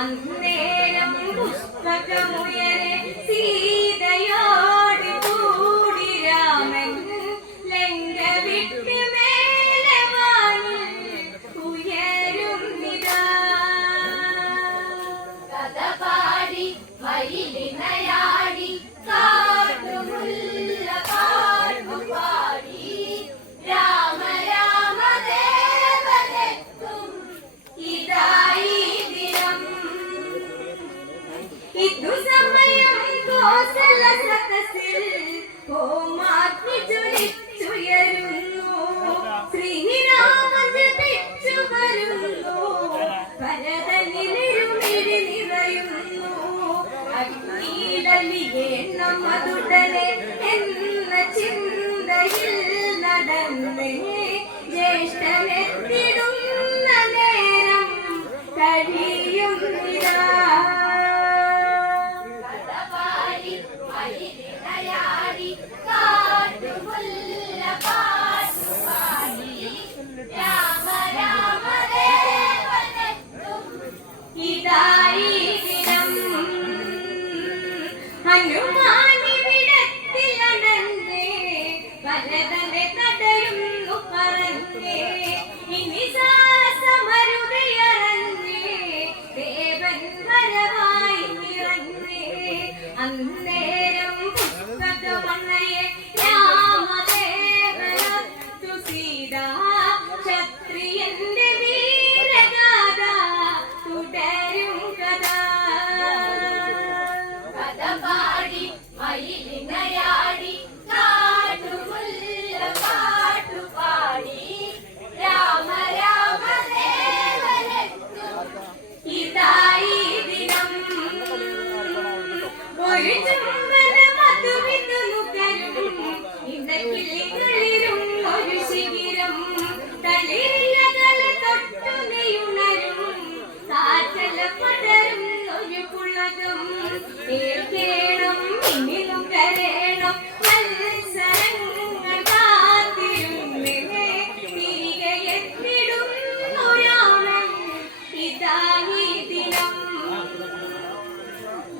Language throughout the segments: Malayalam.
i'm gonna win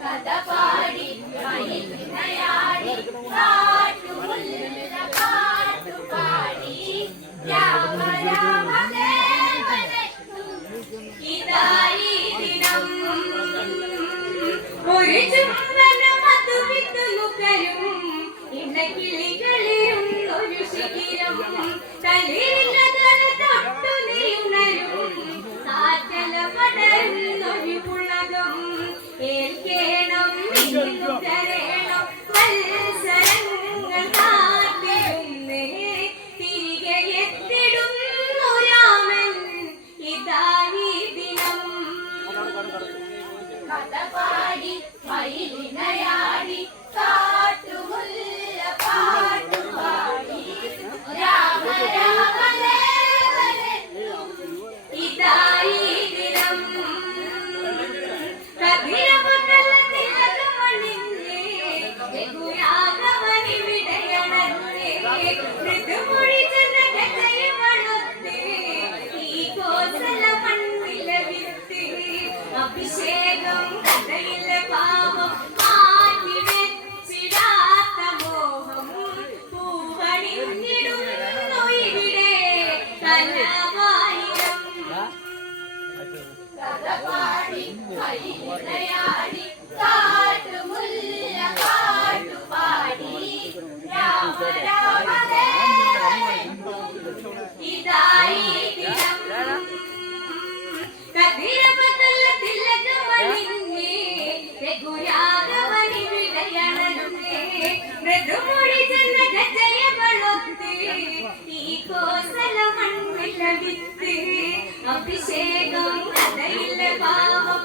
ും ഒരു ശിഖിരം. തലയിൽ തൊട്ടു നീയുന്ന അഭിഷേകം പാവം.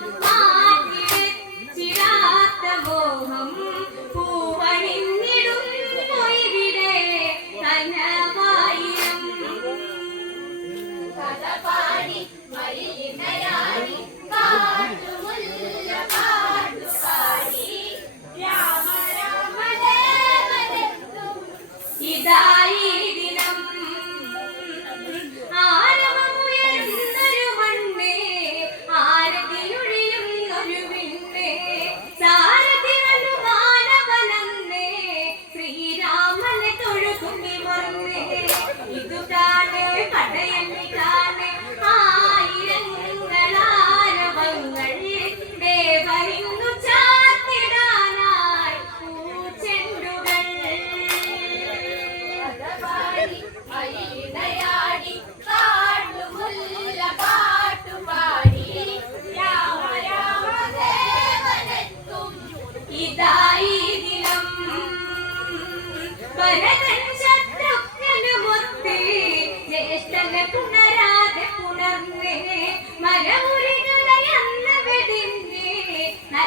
তুমি মন্দিরে ইদুকালে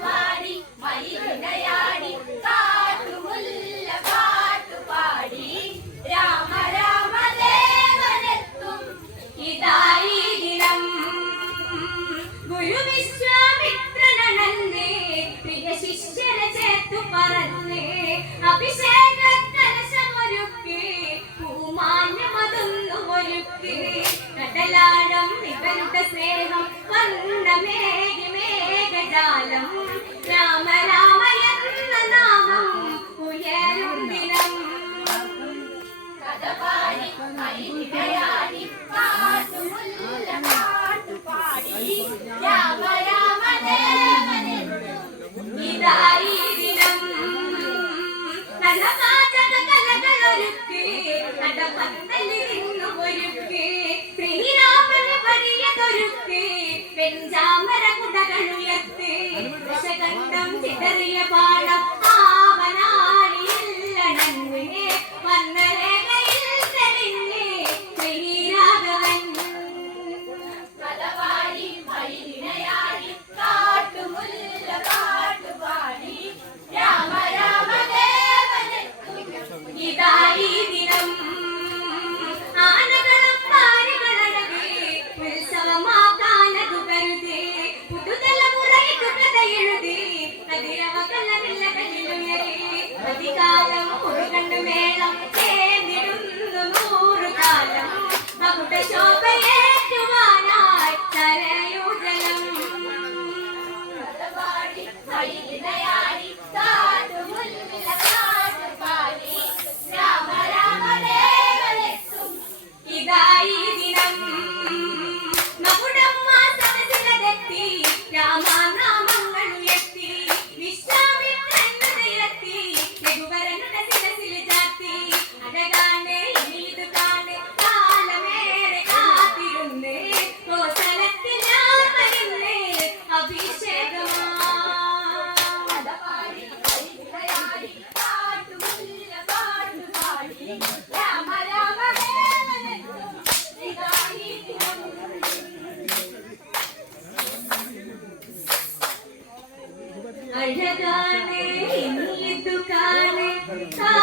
Bye-bye. പെൺചാമര കുടകളുയർത്തി ദശകണ്ഠം ചിതറിയ പാട Bye.